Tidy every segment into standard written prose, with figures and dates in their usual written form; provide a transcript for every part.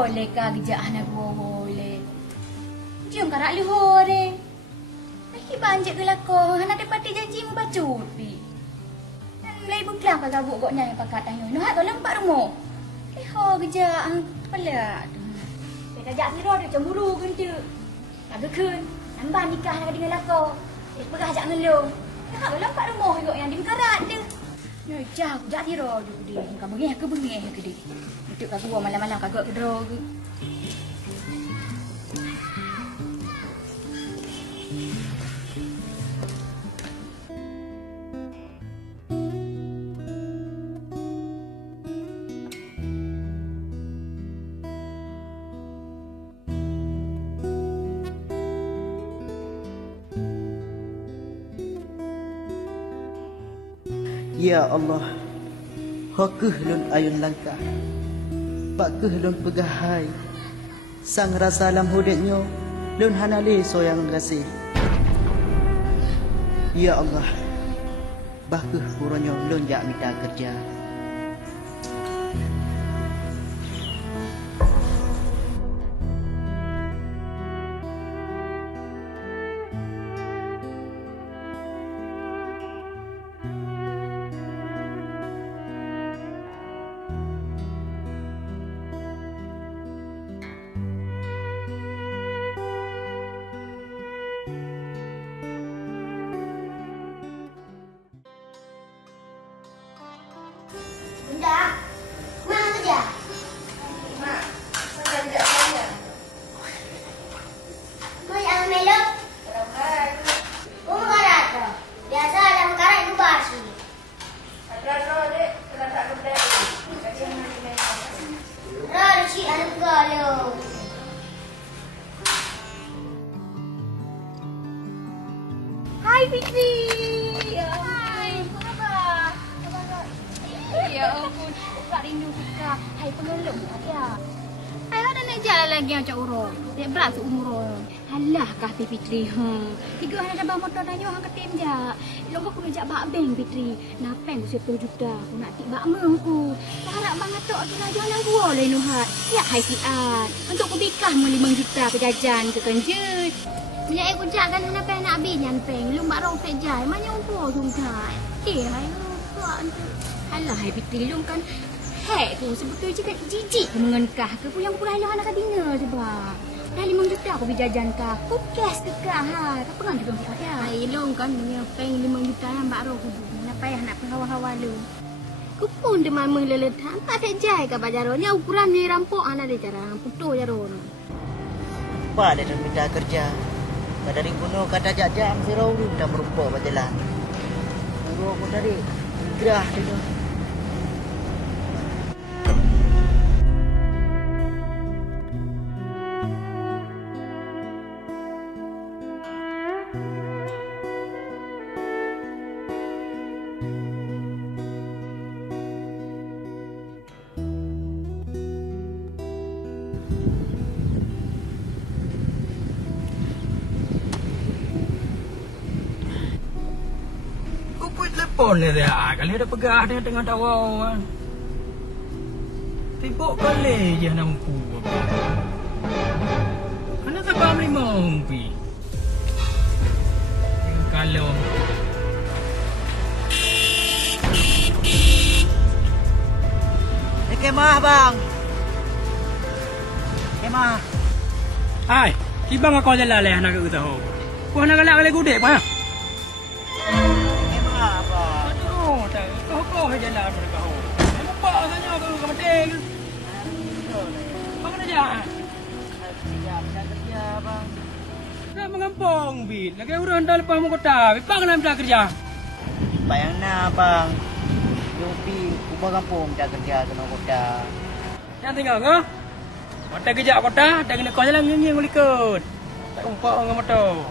boleh kah kerja anak boleh. Jom karak luhur. Lagi banjir ke lako, anak dapat janji mu bacut pi. Dan mulai buklang kau gabuk goknya yang pakat tanya. Nuhat kau lempak rumah. Ho kerja pelak. Kerja kira dia cemburu kan tu. Agak kun, nambah nikah nak dengan lako. Pegah ajak ngelung. Nuhat kau lempak rumah juga yang dimekarat tu. Ya, jauh jak tiro juga dia. Kau bengih ke dia. Untuk kau malam-malam kau ke dro ke. Ya Allah, hokeh lun ayun langkah, pakeh lun pegahai, sang rasa lam hudetnya, lun hanali soyang kasih. Ya Allah, bakeh kuronyo lun jak minta kerja. Bunda, mana kerja? Mak, saya kerja saya. Mau yang melok? Karat. Karat. Biasa dalam karat itu basi. Ada dek, tak gede. Rasi anak galau. Hai Fitri. Hai, apa khabar? Ya ampun, tak rindu kita. Hai pengelum dia. Hai ada nak jalan lagi macam urut. Dia berat seumur. Alah kata Fitri. Tiga hari dah bawa motor tanya orang ketim je. Long aku ngejak bak bank Fitri. Napeng aku 10 juta. Aku nak tik bak ngeh aku. Harap bang atok aku nak jalan gua le Nuhat. Ya hai siat. Untuk aku bikah mu 5 juta ke jajan ke kenjut. Punya aku jagan napeng nak bin nyampeng. Lu mak rong sejai. Manya umpo sungkai. Hai lupa. Alah, hai Fitri Long kan hek tu sebetulnya cakap jijik mengenkah ke pun yang pulang anak dina sebab dah 5 juta aku berjajan kah aku cash ke kah tak pernah juga dia ya hai Long kan punya peng 5 juta yang mbak roh kudu nak payah nak pengawal-awal lu ku pun de mama leletan tak ada jai ka bajaro ni ukuran ni rampok anak dia jarang putu jaro Pak dia minta kerja. Dari gunung kata jam zero dah merumpok berjalan. Guru aku tadi gerah dia. Telepon dia kali ada pegah dia tengah tawau. Tibuk kali je nak mampu. Mana sebab limau pi. Kalau Kemah bang. Kemah. hai, ibang aku jalan leh nak ke tahu. Kau nak galak kali gudek pa. Kau jalan mereka ho. Lupa tanya tu ke penting. Bang kerja. Kerja bang. Nak mengampung bit. Lagi urang dah lepas mu kota. Bang nak minta kerja. Bayang na bang. Yopi ubah kampung dah kerja kena kota. Yang tinggal ngah. Mata kerja kota, dah kena kau jalan nging ngulikut. Tak umpak dengan motor.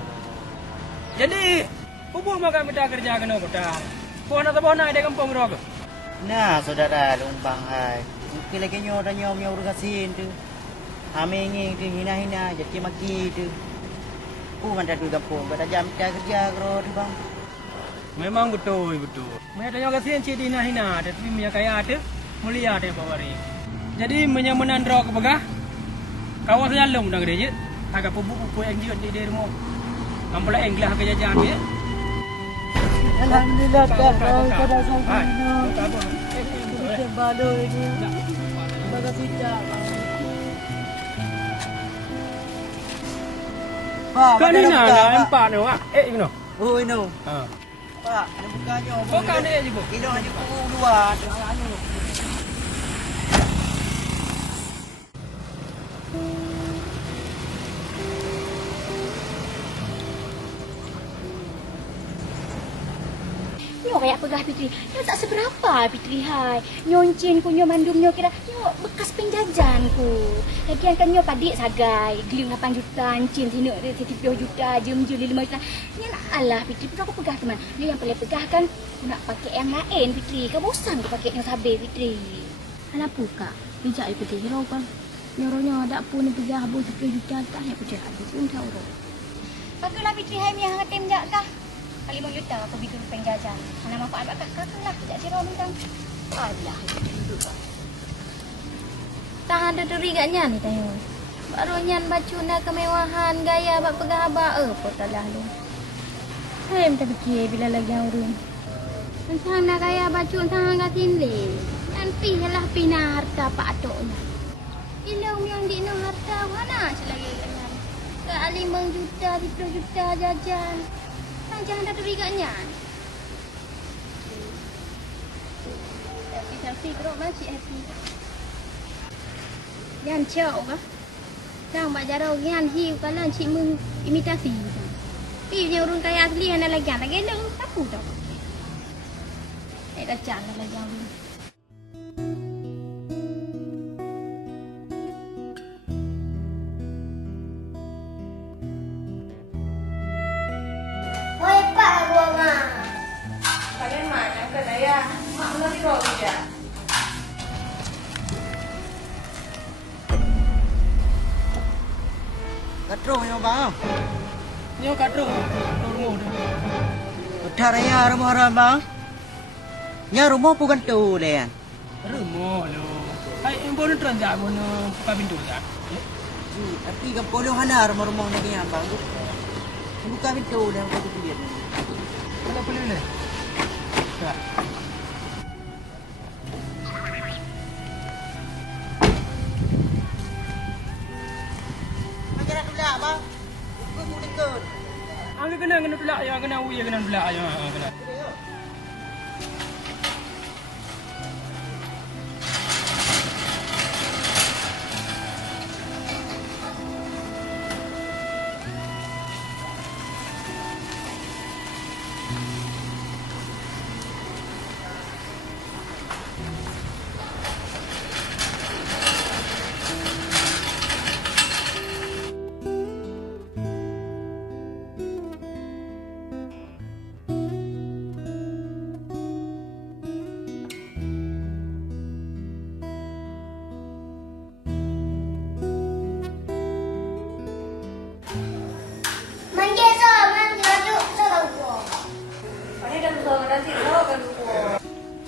Jadi, hubung makan minta kerja kena kota. Kau nak tahu nak ada kampung berapa? Nah, saudara lumbang hai. Mungkin lagi nyo dah nyo punya urusin tu. Ame nging tu hina-hina jadi maki tu. Mana tu kampung, pada jam minta kerja kero tu bang. Memang betul. Mereka tanya kasihan cik hina-hina, tapi punya kaya ada, mulia ada bawari. Jadi menyamunan roh ke begah, Kawan saya long dah gede je. Agak pupu yang dia di rumah. Kamu lah englah ke jajan je. Alhamdulillah dah dah Hai. sampai balu ini. Terima kasih dah. Pak, Kau ni nak nampak ni wak. Gino. Oh, ini. Ha. Pak, ada bukanya. Bukan dia je bu. Ini hanya pukul 2. Anu. Nyo kayak pegah Fitri. Nyo tak seberapa Fitri hai. Nyoncin ku nyo mandum nyo kira nyo bekas penjajan ku. Lagian kan nyo padik sagai. Geling 8 juta, encin sini 30 juta, jem 5 juta. Nyo nak alah Fitri, pun aku pegah teman. Nyo yang paling pegah kan aku nak pakai yang lain Fitri. Kau bosan ke pakai yang sabar Fitri. Alah puka. Bijak ya Fitri kira kan. Nyo ada pun pegah habis 10 juta tak nak pegah habis pun tahu. Baguslah Fitri hai mi hang atem jak kah. 5 juta aku bikin penjajan. Mana manfaat buat kakak lah. Tidak sirau bintang. Alah. Tak ada duri gaknya ni tanya. Baru nyan bacuna kemewahan gaya bak pegah abak. Potalah lu. Saya minta fikir bila lagi yang urun. Entang nak gaya bacun tang angkat tinli. Dan pihalah pina harta pak atoknya. Ilang yang dina harta mana selagi kanyan. Ke 5 juta, 10 juta jajan. Jangan ada rigaknya. Selfie kerok macik happy. Yan cok kah? Jangan buat jarau yan hiu kalau cik meng imitasi. Pi yang urun kaya asli hana lagi yang lagi leng tahu tak? Dah jangan lagi yang. Katro yo bang. Nyo katro rumah dah. Udah raya rumah orang bang. Nya rumah bukan tu le. Rumah lo. Hai boleh transak bono buka pintu tak? Tapi kan boleh hana rumah lagi yang bang. Buka pintu le buka pintu dia. Boleh. Tak. Angga kena tulak ya, kena uya kena tulak ya, kena.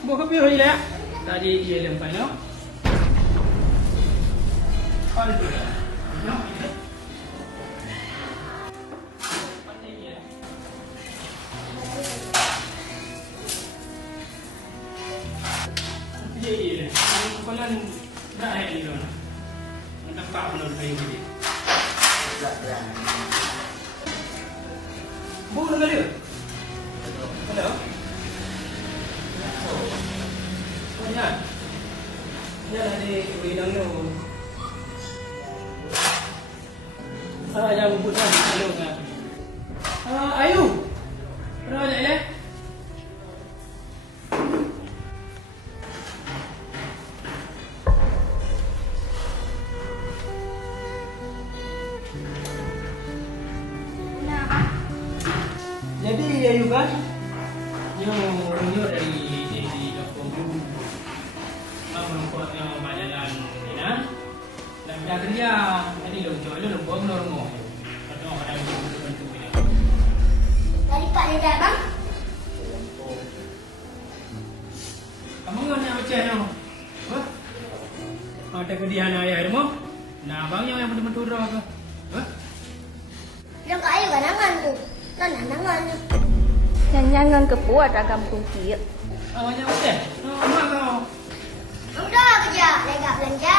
Buka kopi hari lah. Tadi dia lempar no. Palsu. No. Iya. Kalian berapa ni lo? Untuk pak menurut saya ini. Bu nak dia? Hello. Yan. Yan ada bidang yo. Yang bukan hello kan. Ayu. Pernah ada le? Jadi Ayu kan? Yo dari dah kerja, jadi lonjol lu lembong normal. Kalau orang itu punya. Dari Pak Dedak bang. Kamu nak baca no? Apa? Ada kedian ayah rumah? Nah, abangnya yang betul-betul ke? Hah? Yang kayu kanangan tu. Kanangan tu. Nyanyangan ke puat agam tungki. Awaknya betul? Oh, mak kau. Udah kerja, lega belanja.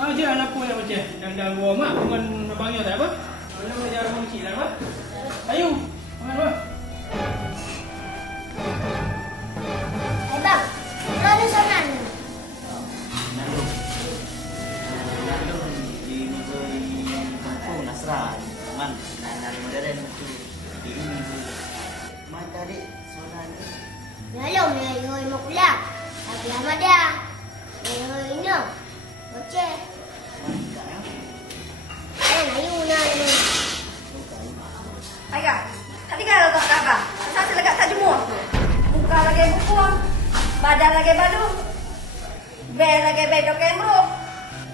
Ah, dia anak aku yang macam yang gua mak dengan abangnya tak apa? Mana boleh jalan kunci tak apa? Ayo, mana? Bang, lalu sana ni. Nandung di negeri kampung Nasran. Man, dari modern itu di ini. Man tadi soalan Lalu ni mau pulang. Tapi lama dia. Ini. Oke. Ayo nak ni. Ayah, tadi kalau kau kata, saya selegat tak jemur. Muka lagi bukun, badan lagi badu, bel lagi bedok kemro.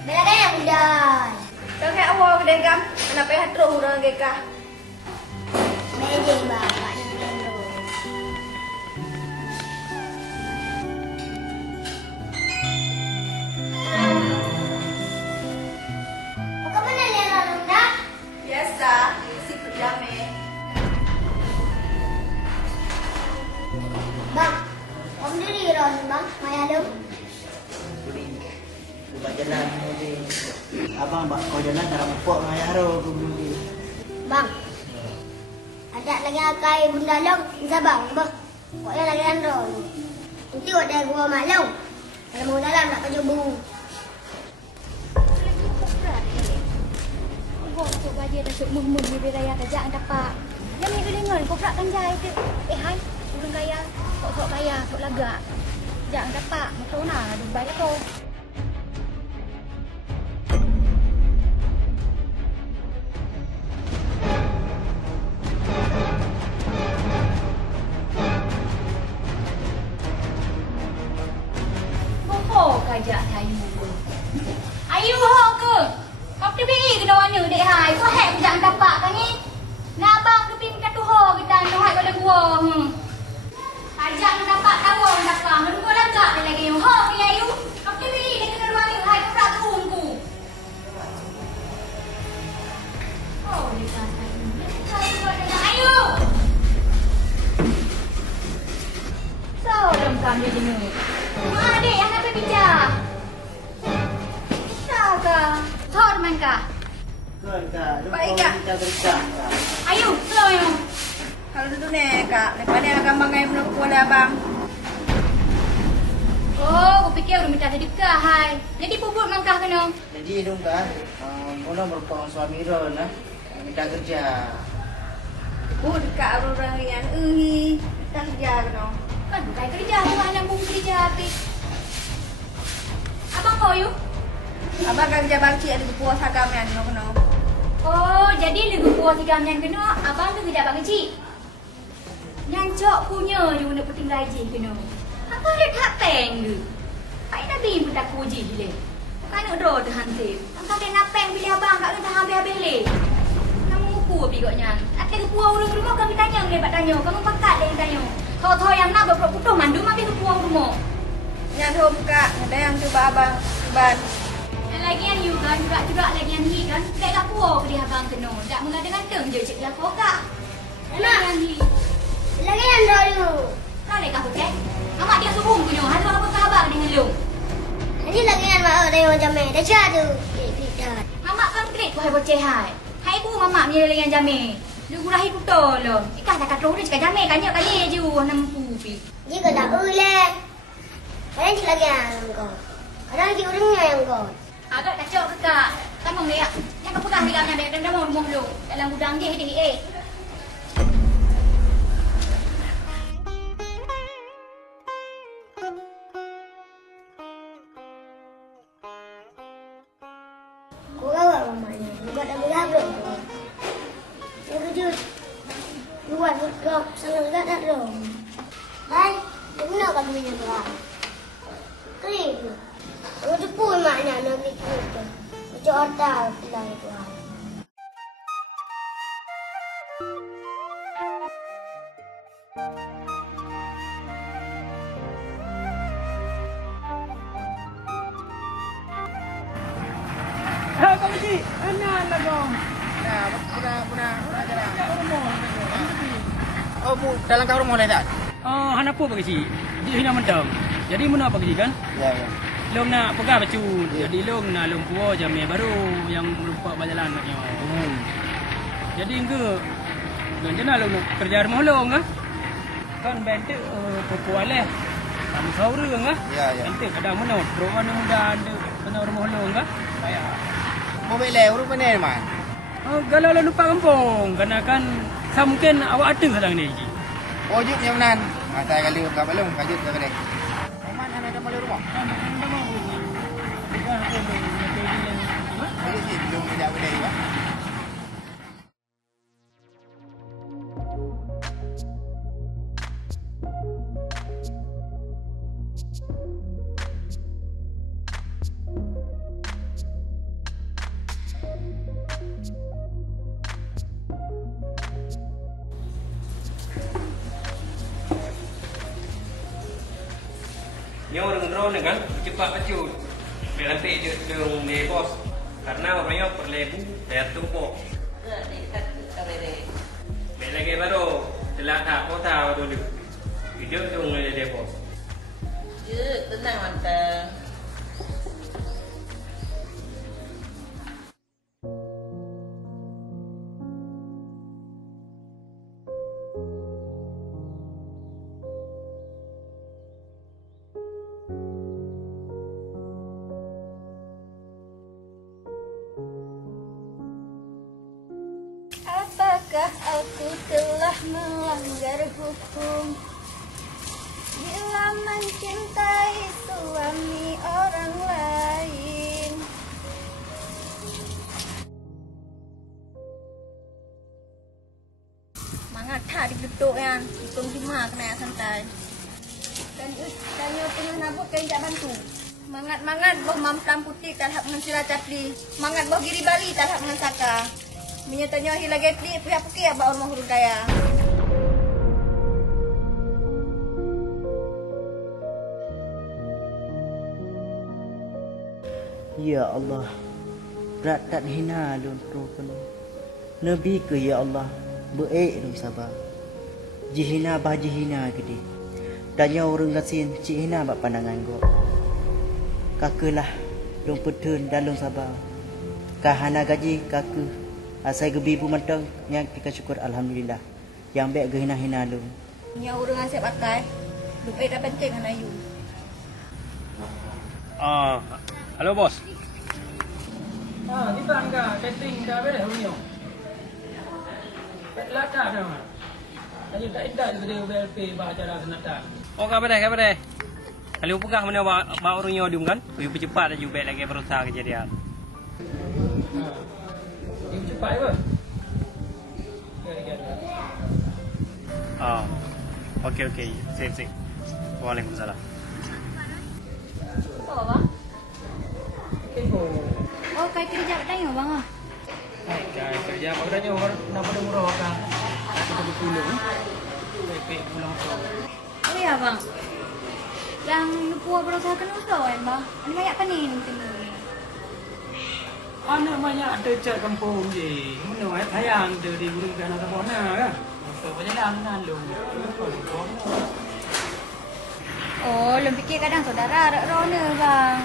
Bela yang mudah. Jangan awal kedai gam, kenapa yang terus orang gekah? Bela bapak ni dulu. Kau mana lihat lalu nak? Biasa, isi kerjame. Bang, om diri ron bang, maya dong. Buat jalan ni. Abang bak kau jalan tak mupok dengan ayah ro dulu ni. Bang, ada lagi akai bunda long, sabang bang. Kau yang lagi andro. Nanti ada gua malu. Kalau mau dalam nak kerja bu. Gua tu gaji dah cuk mun di raya kerja dapat. Yang ni dengar kau prak kan jai tu. Hai, urang kaya, sok kaya, sok lagak. Jangan dapat, motor nah Dubai tu. Kajak ayu. Ayu ho ke? Kau pergi ke mana dek hai? Kau hek jangan dapat kan ni. Nak abang ke pin kat tu ho kita nak hai pada gua. Kajak dapat tahu dapat. Mun gua lagak dia lagi ho ke ayu. Kau pergi dekat rumah ni hai kau prak tunggu. Oh, dekat ayu. So, dalam kami jenuh. Adik yang nak berbicara. Kak, thor man kak. Kan kak, Baik, Kak. Kita kerja. Ayo, slow yo. Kalau dulu ni kak, lepas ni agak bangai menurut oleh abang. Oh, aku fikir udah minta sedekah hai. Jadi puput mangkah kena. Jadi dong kan, mula merupakan suami ro nah. Kita kerja. Oh, dekat orang yang kita kerja kena. Kan bukan kerja, bukan nambung kerja habis. Abang kau yuk. Abang kan kerja bangkit ada berpuas agam yang kena. Oh, jadi lagu puas tiga yang kena, abang tu kerja abang kecil. Nyancok punya dia nak puting gaji kena. Apa dia tak peng tu? Pai Nabi pun tak puji le. Bukan nak doh terhantar. Angkat dia napeng bila abang kat kena habis-habis le. Kamu ukur pigoknya. Ada ke puas rumah kami tanya lebat tanya. Kamu pakat dia yang tanya. Kau yang nak berputus mandu mami ke puas rumah. Yang hom kak, ada yang cuba abang ban. Lagi yang you kan, juga lagi yang he kan. Tak nak puas ke dia abang kena. Tak mengadakan teng je cik lapor kak. Lagi yang he. Lagi yang dulu. Kau nak aku cek? Amak dia suruh punya. Ada apa khabar dengan lu? Nanti lagi yang mak ada yang macam ni. Dah jadi. Kita. Mamak kan kredit ku hai boceh hai. Hai ku mamak ni lagi yang jame. Lu gurahi ku tolong. Ikan tak katro dia cakap jame kanyak kali je 60 pi. Jika tak boleh. Kadang cik lagi yang kau. Kadang cik orangnya yang kau. Agak kacau ke kak? Kamu ni ya. Yang kau pegang di dalamnya dan mau rumah lu. Dalam gudang dia eh. Kau kawal mamanya. Buat dah berhabuk. Yang kejut. Luar berkau. Sangat tak ada dong. Hai. Dia benar kan punya berang. Kerip. Kalau tu pun maknya nak ikut tu. Macam otak pula itu. kau pergi. Anak lah kau. Nah, puna jalan. Kat rumah. Oh, bu, dalam kat rumah dah tak? Han apa bagi si? Dia hina mentang. Jadi mana apa kerja kan? Ya, ya. Long nak pegang bacu. Jadi long nak lumpur jamnya baru yang lupa berjalan katnya. Jadi enggak. Dan jenah long kerja rumah long kan? Kan bentuk perempuan lah. Kami saurang kan? Ya, ya. Bentuk kadang mana drop mana muda ada kena rumah long kan? Bayar. Mau beli urut mana man? Kalau lo lupa kampung, kerana kan mungkin awak ada kadang ni. Oh, jut yang nan. Saya kali kat balong, kajut ke kedai. Mana ada balik rumah? Kajut sih belum ada kedai kan? Ni orang drone kan cepat pacu. Dia lantik je dengan ni bos. Karena orangnya perlebu bayar tumpuk. Baik lagi baru telah tak kota tu dia. Video tu dia bos. Je, tenang mantap. Apakah aku telah melanggar hukum bila mencintai suami orang lain? Mangat tak duduk kan, hitung cuma kena santai. Dan tanya tengah nabut kain tak bantu. Mangat boh mamplam putih talhak dengan sila capli. Mangat boh giri bali talhak dengan saka. Menyatanya hilang getli pihak-pihak abah rumah huruf daya. Ya Allah, berat tak hina lun pun. Nabi ke ya Allah, baik lun sabar. Jihina bah jihina gede. Tanya orang gasin cik hina bak pandangan go. Kakalah lun petun dan lun sabar. Kahana gaji kakak. Asai gebi ibu mentang yang kita syukur alhamdulillah. Yang baik ge hina-hina lun. Nya urang asep pakai. Duit dah penting kan ayu. Halo bos. Ni bang ka setting dah beres punya. Belah dah dah. Tadi tak ada dia BLP bah acara senata. Oh ka beres. Kalau pegang mana ba orangnya dium kan? Lebih cepat aja baik lagi berusaha kejadian. Cepat ke? Okey. Sip. Waalaikumsalam. Apa bang? Oh, kai kerja tanya bang ah. Kai kerja apa tanya orang kenapa ada murah kan? Kita berpulung. Baik pulang tu. Oh ya bang. Yang lupa berusaha kena usaha kan bang? Ini banyak panin tengok. Anak banyak ada cat kampung je. Mana sayang dia di burung kan ada bona kan. Untuk perjalanan lu. Oh, lem fikir kadang saudara ada rona bang.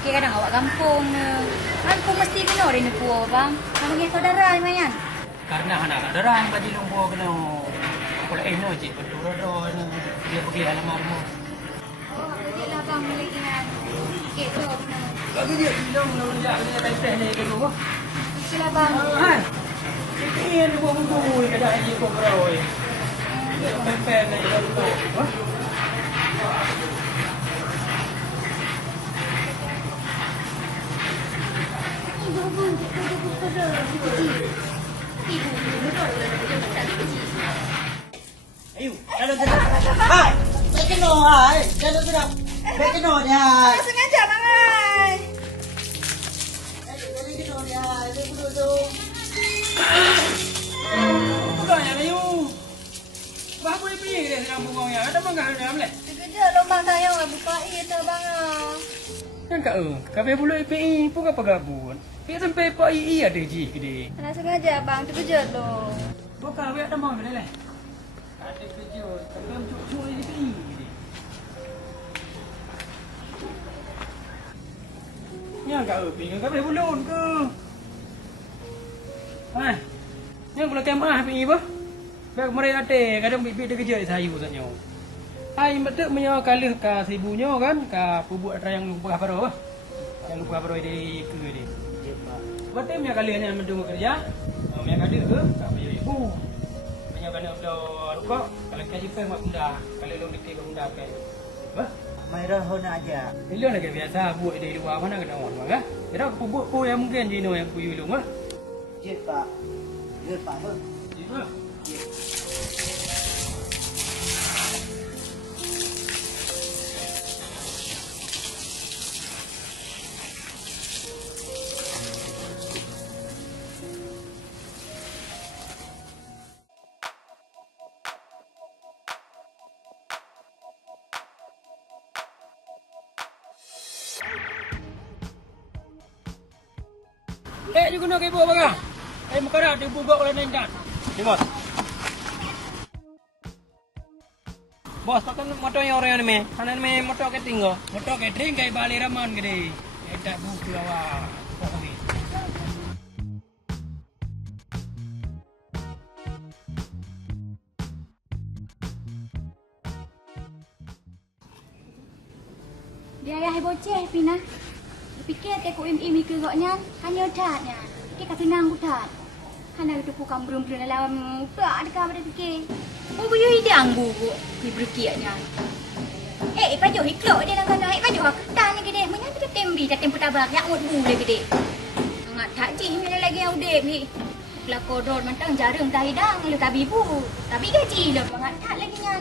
Fikir kadang awak kampung ne. Kampung mesti kena di nepua bang. Kamu punya saudara lumayan. Karena anak saudara yang bagi lumpur kena. Aku lah eno je betul ni. Dia pergi halaman rumah. Oh, kerja lah bang lagi kan. Sikit tu kena. Bagi dia bilang nak dia test ni ke tu. Sila bang. Hai. Ini dia buat buku kadang dia kau berau. Pen ni tu. Ayo, jalan. Hai. Saya kena hai. Jalan sudah. Saya kena dia. Sengaja bang ai. Saya kena dia. Saya duduk. Bukan yang ayu. Bah boleh pergi dia dengan bunganya. Ada mangga dalam leh. Sekejap lubang tayang buka tu bang ah. Kan kau, kafe bulu IPI pun apa gabut. Dia sampai Pak II ada je gede. Anak sengaja abang terkejut loh. Bukan biar tak mau gede lah. Ada kejut. Kalau cuk-cuk ni gede. Yang kat uping kau boleh bulun ke? Hai. Yang pula kemah pergi apa? Biar mereka ada kadang bibit dia kerja di sayu saja. Hai betul punya kali ka sibunya kan ka pubuk yang lupa apa dah. Yang lupa apa di ke dia. Betul punya kali hanya mendung kerja. Punya kali ke ka punya ibu. Punya kali udah rukuk kalau kaji pe mak bunda. Kalau lu dikit bunda ke. Bah. Mai rohona aja. Ilmu nak biasa buat di luar mana kena orang kan? Kira pubuk pu yang mungkin jino yang puyu lu mah. Je Pak. Je Pak apa? Jino. Juga nak ibu apa? Muka dah dibugak oleh nendan. Bos. Bos, takkan motor yang orang ni, kanan ni motor catering go. Motor catering kai balik raman gede. Tak buku awak. Pokoknya. Dia ayah boceh Pina. Fikir te ko im ke goknya, hanya datnya. Fikir kat senang butat. Hana itu ku kambrung dalam tak ada kabar fikir. Oh buyu ide anggu ku berkiatnya. Paju hiklok dia nak kena. Paju ketan gede. Menya tu tembi tak tempu tabrak yak mut bu le gede. Ngat tak ji mila lagi yang udep ni. Lakodor mantang jarang dah hidang lu tabi bu. Tapi gaji le ngat tak lagi nya.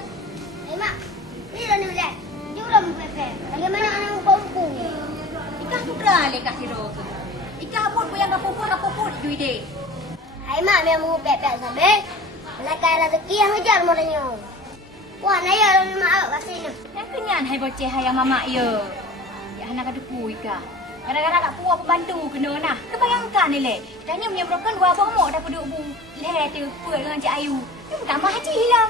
Mak, ni dah ni dah. Jurang pepe. Bagaimana anak buku? Ikah tukar le kasih roh. Ikah pun yang kapupur duit deh. Hai mak memang pepe sampai. Belakang rezeki yang ngejar modalnya. Wah, naya mak kasih ni. Yang kenyan hai boceh hai yang mama ya. Ya anak ada pui ikah. Kadang-kadang tak puas pembantu kena nah. Kebayangkan ni le. Tanya punya broken dua bomok dah duduk bu. Le tu puai dengan Cik Ayu. Dia tambah haji lah.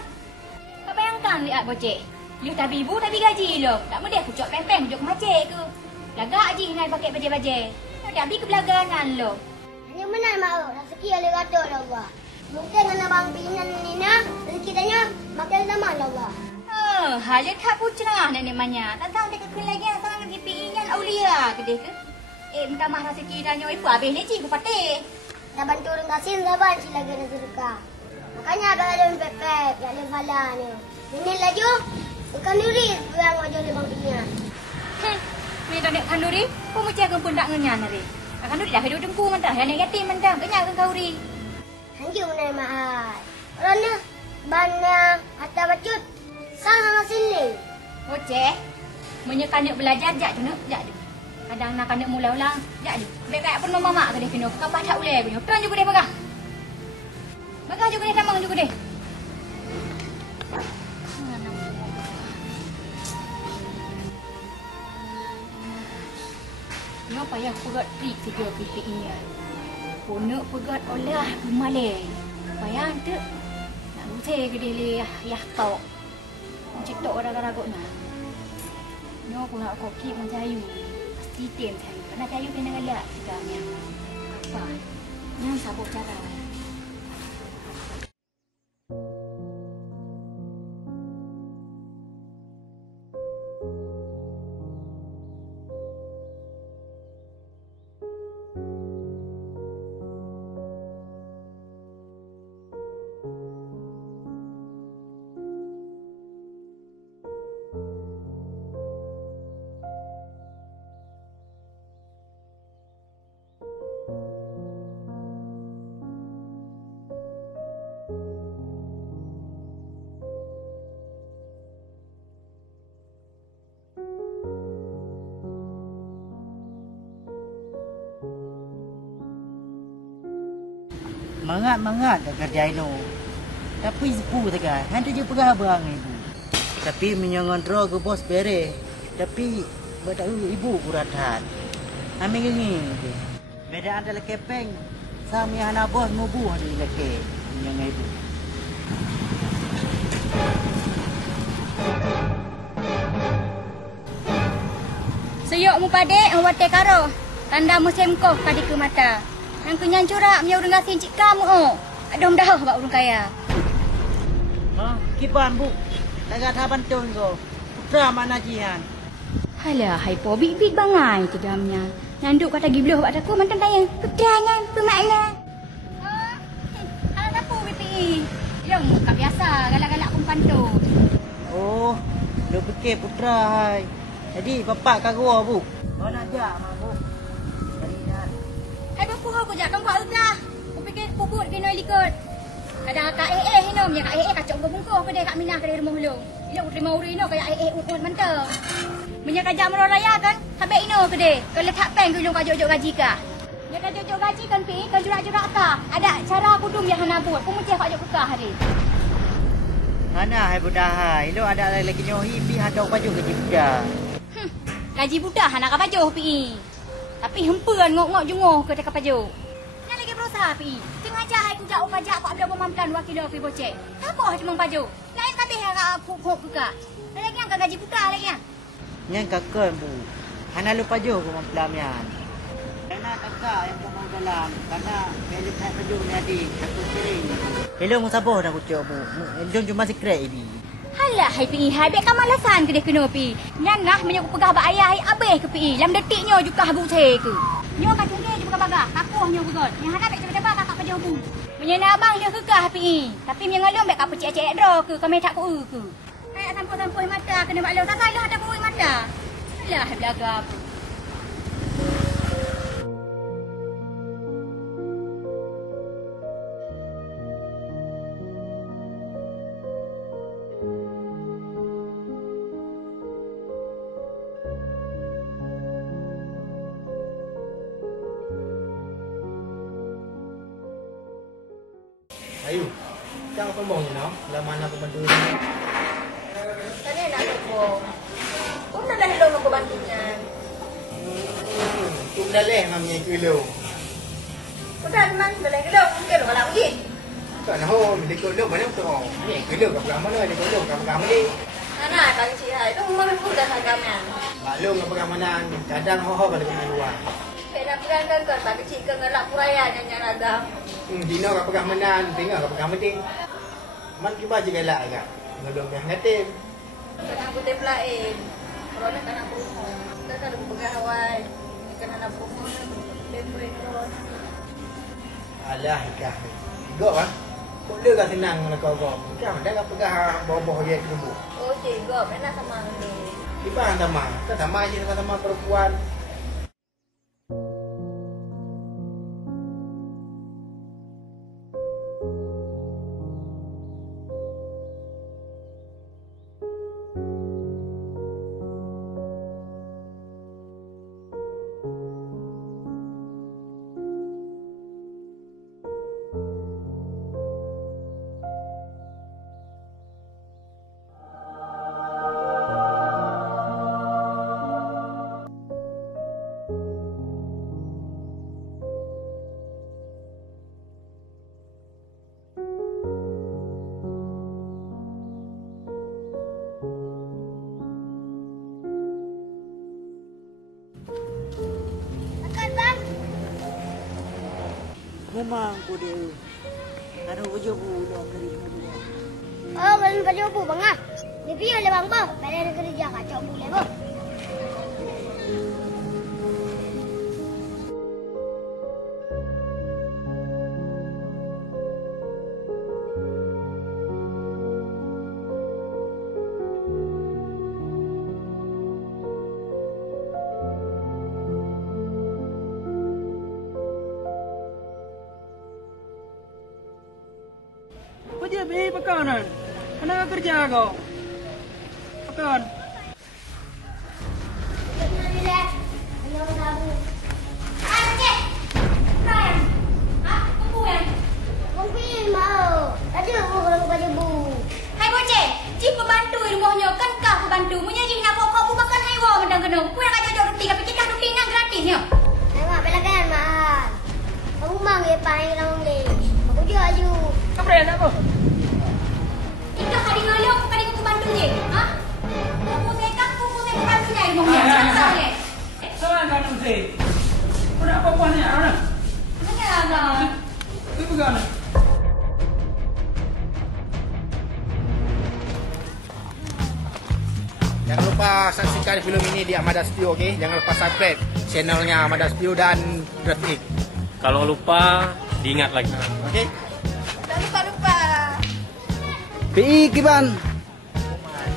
Kebayangkan lihat boceh. Lu tapi ibu tapi gaji lo. Tak mudah pucuk pempeng pucuk macik ke. Lagak haji ngai pakai baju-baju. Tak bi ke belaganan lo. Hanya mana mak rezeki ada kata Allah. Mungkin kena bang pinan ni nah. Rezeki tanya makan zaman Allah. Halnya tak pucrah nenek manya. Tentang dia kekun lagi yang sangat dipiingan aulia ke dia ke. Minta maaf rezeki tanya ibu habis ni cik patih. Dah bantu orang kasih sabar si lagi nak sedekah. Makanya ada pepek yang ada fala ni. Ini laju bukan duri yang wajah dia bang pinan. Ni tak nak kanduri, pun macam aku pun tak ngenyan hari. Kanduri dah hidup dengku mentah, yang nak yatim mentah, kenyang kan kau ri. Hanjur menaik mahal. Orangnya banyak harta bacut. Sama sini. Boceh, menyekan nak belajar jak tu nak, jak tu. Kadang nak kena mula ulang, jak tu. Baik kayak pun mama ke dia kena, kapal tak boleh punya. Tuan juga dia bagah. Bagah juga dia tamang juga dia. Kenapa payah pegat trik tiga pipik ini? Punak pegat olah malay. Payah tu nak musik ke dia yah tok. Cik tok raga-raga nak. No aku nak koki macam Ayu. Pasti tem Ayu. Karena Ayu kena galak tiganya. Apa? Yang sabuk cara. Mangat dah kerja ini. Tapi sepuh tekan. Hantu je pegah abang ibu. Tapi menyengontrol ke bos bere. Tapi bertahu ibu kurat hat. Ambil gini. Beda antara kepeng sama yang anak bos mau buah di leke yang ibu. Seyok mu padek awate karo. Tanda musim ko kadi ke mata. Nang kunyan curak nya urang gasin cik kamu oh. Adom dah bak urang kaya. Ha, kipan bu. Tagat haban ton go. Putra mana jihan? Halah, hai po big bangai tegamnya. Nanduk kata gibloh bak aku mantan tayang. Pedangan pemakna. Oh, ala tapu biti. Yang muka biasa galak-galak pun pantun. Oh, lu fikir putra hai. Jadi bapak kagua bu. Kau nak jak mak bu. Jadi dah. Hai bapu aku jak kang kau lah. Aku fikir puput kena likut. Kadang kak hinom ya kak kacau bungkuh ke dia kak Minah ke rumah lu. Ila terima uri no kayak ukun mantap. Punya kajak merah raya kan? Sampai ino ke dia. Kalau letak peng tulung kajok gaji ka. Ya kajok gaji kan pi kan jurak-jurak ka. Ada cara kudung yang hana buat. Aku mesti kajok kekah hari. Mana hai budak hai. Lu ada lagi nyohi pi hadau baju gaji budak. Gaji budak hana ka baju pi. Tapi hempuan ngok-ngok jungoh ke dekat baju. Nak lagi berusaha pi. Sengaja hai ku jauh pajak aku ada pemamkan wakil pi bocek. Apa cuma baju? Lain kabeh ha puk-puk ke. Lagi yang gaji budak lagi yang. Yang kakak bu. Hana lupa jo ko mampelamian. Karena kakak yang mau dalam karena beli tak baju ni adik aku sering. Hello mu sabar dah kucuk bu. Jom cuma secret ibi. Halah hai pi hai bek kamalasan ke dia kena pi. Nyan ngah menyak pegah ba ayah hai abeh ke pi. Lam detiknya juga habu te ke. Nyo ka tunge juga bagah. Kakuh nyo begot. Yang hana bek coba kakak ke bu. Menyana abang dia kekah pi. Tapi yang ngalom bek ka pecek-cek dro ke kami tak ku ke. Kayak sampul-sampul mata kena maklum tak salah ada buih mata. Alah belaga apa. Ayu, jangan sombong you know. Lah mana pembantu ni? Tadi nak sombong. Kau nak dah hello nak bantunya. Tu dah leh mamnya kilo. Kau dah man boleh hello mungkin kalau pergi. Tak nak ho, milik kilo mana tu? Ni kilo kat mana ni kilo kat mana ni? Anak kan si hai tu memang pun dah agama. Maklum kat mana kadang ho balik ke luar. Kena pegang kan tak kecil ke ngelak puraya nyanyi agam. Dino kat pegang menan, tengok kat pegang meding. Man kiba je galak agak. Ngelong yang ngatim. Kena putih pelain. Kalau nak kena bunuh. Kita kan pegang Hawaii. Kena nak bunuh. Lembu ekor. Alah ikah. Gok ah. Kok dia kan senang nak kau gok. Kan dah kat pegang bawah dia dulu. Oh cikgu, enak sama ni. Kiba sama. Kan sama je sama perempuan. Memang ku dia. Ada baju bu nak kerja dulu. Oh, kan baju bu bang ah. Dia pion le bang bah. Pada ada kerja kacau bu le bah. Apa je be pekanan? Mana kerja kau? Pekan. Kena relax. Kena sabu. Ah, cek. Kan. Ah, kupu kan. Mungkin mau. Tadi bu kalau baju bu. Hai bocek, cik pembantu rumahnya kan kah pembantu. Punya cik nak pokok bu makan haiwan mendang kena. Ku yang ajak roti tapi kita roti nang gratisnya. Tengok belakan mahal. rumah dia paling orang dia. Aku jual je. Kau berani apa? Kita hari ngalok kali ke Bandung je. Ha? Aku tekan Bandung ni mau dia. Sangat ni. Soalan kau nak sih. Kau nak apa ni? Orang. Mana abang? Itu bukan. Jangan lupa saksikan filem ini di Amada Studio, okey? Jangan lupa subscribe channelnya Amada Studio dan Grafik. Kalau lupa, diingat lagi. Okey? Tak lupa-lupa. PI kiban.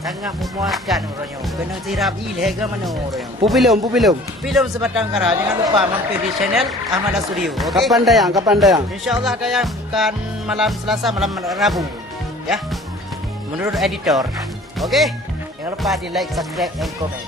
Sangat memuaskan orangnya. Kena tirap ileh ke mana orangnya. Pupilum. Film sebatang kara. Jangan lupa mampir di channel Amada Studio. Okey? Kapan tayang? InsyaAllah tayang bukan malam Selasa, malam Rabu. Ya. Menurut editor. Okey? Jangan lupa di like, subscribe, dan komen.